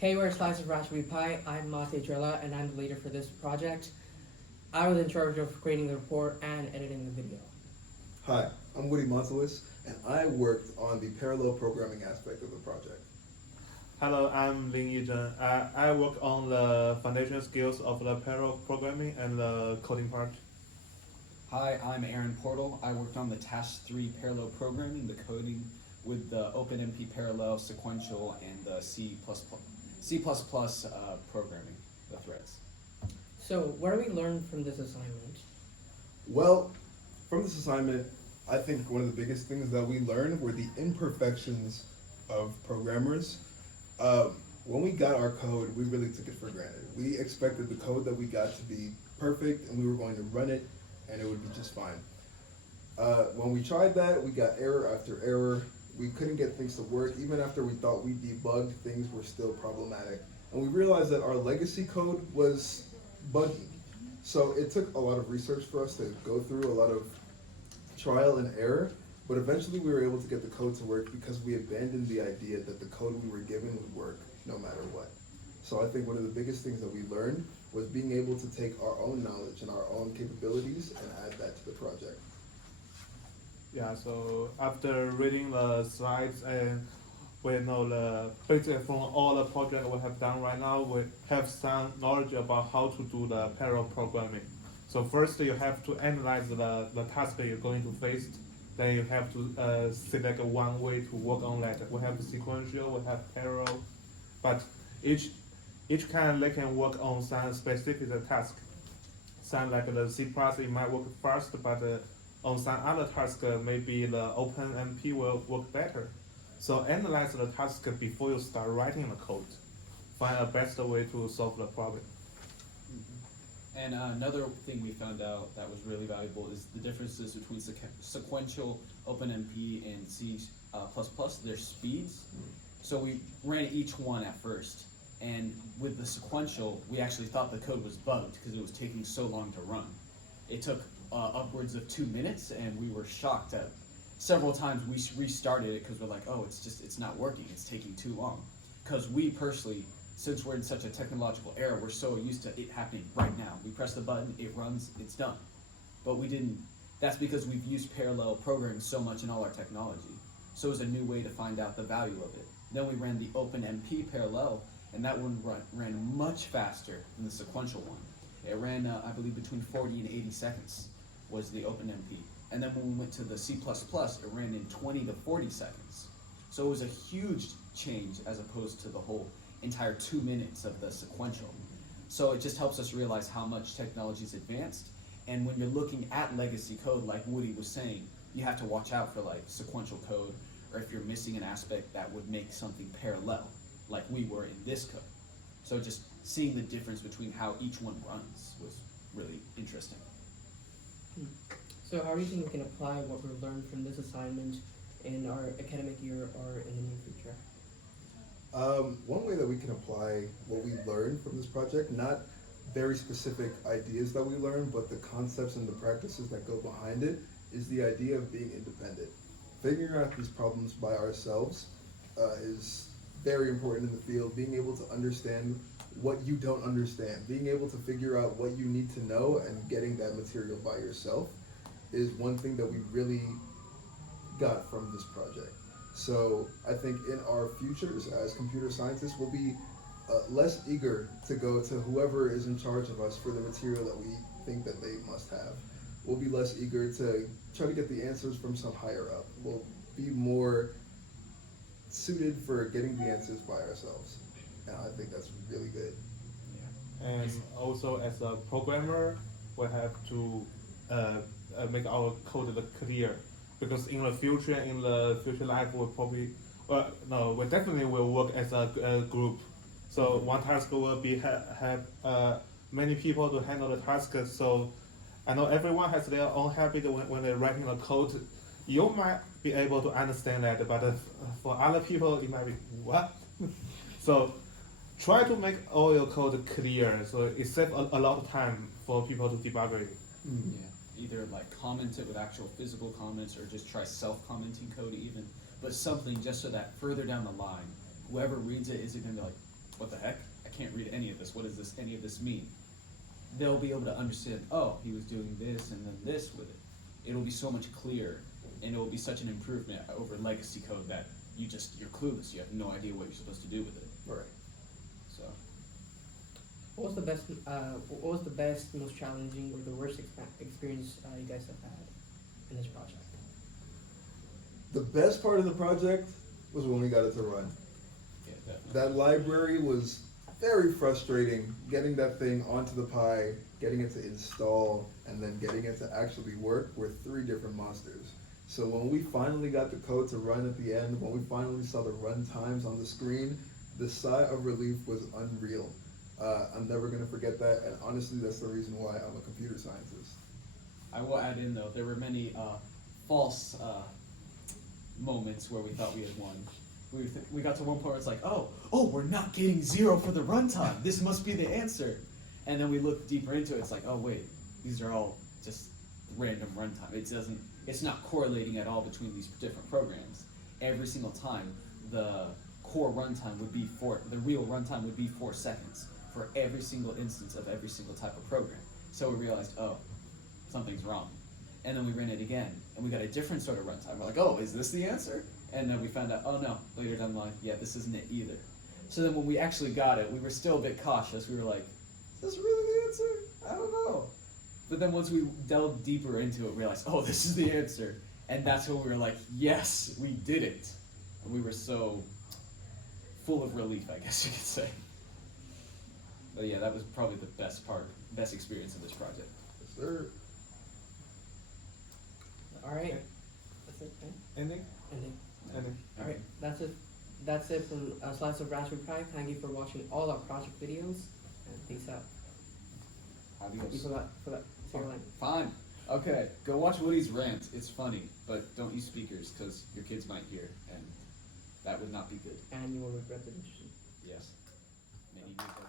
Hey, we're Slice of Raspberry Pi. I'm Mate Drella, and I'm the leader for this project. I was in charge of creating the report and editing the video. Hi, I'm Woody Montowis, and I worked on the parallel programming aspect of the project. Hello, I'm Lin Yizhen. I work on the foundation skills of the parallel programming and the coding part. Hi, I'm Aaron Portal. I worked on the Task 3 parallel programming, the coding with the OpenMP parallel, sequential, and the C++ programming, the threads. So, what do we learn from this assignment? Well, from this assignment, I think one of the biggest things that we learned were the imperfections of programmers. When we got our code, we really took it for granted. We expected the code that we got to be perfect, and we were going to run it, and it would be just fine. When we tried that, we got error after error. We couldn't get things to work. Even after we thought we debugged, things were still problematic. And we realized that our legacy code was buggy. So it took a lot of research for us to go through, a lot of trial and error, but eventually we were able to get the code to work because we abandoned the idea that the code we were given would work no matter what. So I think one of the biggest things that we learned was being able to take our own knowledge and our own capabilities and add that to the project. Yeah, so after reading the slides and we know the basically from all the projects we have done right now, we have some knowledge about how to do the parallel programming. So first you have to analyze the task that you're going to face. Then you have to select one way to work on that. We have sequential, we have parallel, but each kind they can work on some specific task. Some like the C+, it might work fast, but on some other task, maybe the OpenMP will work better. So analyze the task before you start writing the code. Find a best way to solve the problem. And another thing we found out that was really valuable is the differences between sequential, OpenMP, and C++, their speeds. So we ran each one at first, and with the sequential, we actually thought the code was bugged because it was taking so long to run. It took upwards of 2 minutes, and we were shocked at several times we restarted it because we're like, oh, it's not working, it's taking too long. Because we personally, since we're in such a technological era, we're so used to it happening right now. We press the button, it runs, it's done. But we didn't, that's because we've used parallel programming so much in all our technology. So it was a new way to find out the value of it. Then we ran the OpenMP parallel, and that one ran much faster than the sequential one. It ran, I believe, between 40 and 80 seconds was the OpenMP. And then when we went to the C++, it ran in 20 to 40 seconds. So it was a huge change as opposed to the whole entire 2 minutes of the sequential. So it just helps us realize how much technology's advanced. And when you're looking at legacy code, like Woody was saying, you have to watch out for like sequential code, or if you're missing an aspect that would make something parallel, like we were in this code. So just seeing the difference between how each one runs was really interesting. So, how do you think we can apply what we learned from this assignment in our academic year or in the near future? One way that we can apply what we learned from this project, not very specific ideas that we learned, but the concepts and the practices that go behind it, is the idea of being independent. Figuring out these problems by ourselves is very important in the field. Being able to understand what you don't understand, being able to figure out what you need to know and getting that material by yourself is one thing that we really got from this project. So I think in our futures as computer scientists, we'll be less eager to go to whoever is in charge of us for the material that we think that they must have. We'll be less eager to try to get the answers from some higher up. We'll be more suited for getting the answers by ourselves. And I think that's really good. And also as a programmer, we have to make our code clear, because in the future life, we'll probably, we definitely will work as a group. So one task will be have many people to handle the task. So I know everyone has their own habit when they're writing the code. You might be able to understand that, but for other people, it might be what? So try to make all your code clear, so it saves a lot of time for people to debug it. Yeah. Either like comment it with actual physical comments or just try self-commenting code even, but something just so that further down the line, whoever reads it isn't gonna be like, what the heck? I can't read any of this. What does any of this mean? They'll be able to understand, oh, he was doing this and then this with it. It'll be so much clearer, and it will be such an improvement over legacy code that you're clueless. You have no idea what you're supposed to do with it. Right. So, What was the best, most challenging, or the worst experience you guys have had in this project? The best part of the project was when we got it to run. yeah, definitely. That library was very frustrating, getting that thing onto the Pi, getting it to install, and then getting it to actually work were 3 different monsters. So when we finally got the code to run at the end, when we finally saw the run times on the screen, the sigh of relief was unreal. I'm never gonna forget that, and honestly, that's the reason why I'm a computer scientist. I will add in though, there were many false moments where we thought we had won. We got to one point where it's like, oh, we're not getting 0 for the runtime. This must be the answer. And then we look deeper into it. It's like, oh wait, these are all just random runtime. It's not correlating at all between these different programs. Every single time, the core runtime would be the real runtime would be 4 seconds for every single instance of every single type of program. So we realized, oh, something's wrong. And then we ran it again, and we got a different sort of runtime. We're like, oh, is this the answer? And then we found out, oh no, later down the line, yeah, this isn't it either. So then when we actually got it, we were still a bit cautious. We were like, is this really the answer? I don't know. But then once we delved deeper into it, we realized, oh, this is the answer. And that's when we were like, yes, we did it. And we were so full of relief, I guess you could say. But yeah, that was probably the best experience of this project. Yes, sir. All right. That's it. Okay. Ending? Ending. All right. That's it from Slice of Raspberry Pi. Thank you for watching all our project videos, and peace out. You Adios. forgot. Say your line. Fine. Okay, go watch Woody's rant. It's funny, but don't use speakers because your kids might hear, and that would not be good. And you will regret the decision. Yes. Many new vocabulary.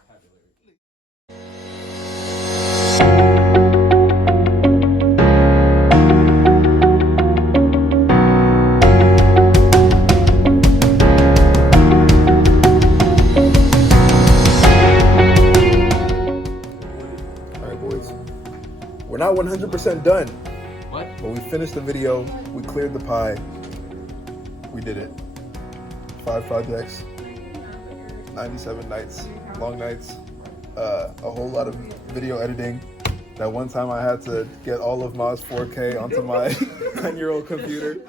Alright, boys. We're not 100% done, What? but we finished the video, we cleared the Pi, we did it. 5 projects, 97 nights, long nights, a whole lot of video editing. That one time I had to get all of Moz 4K onto my 9-year-old computer.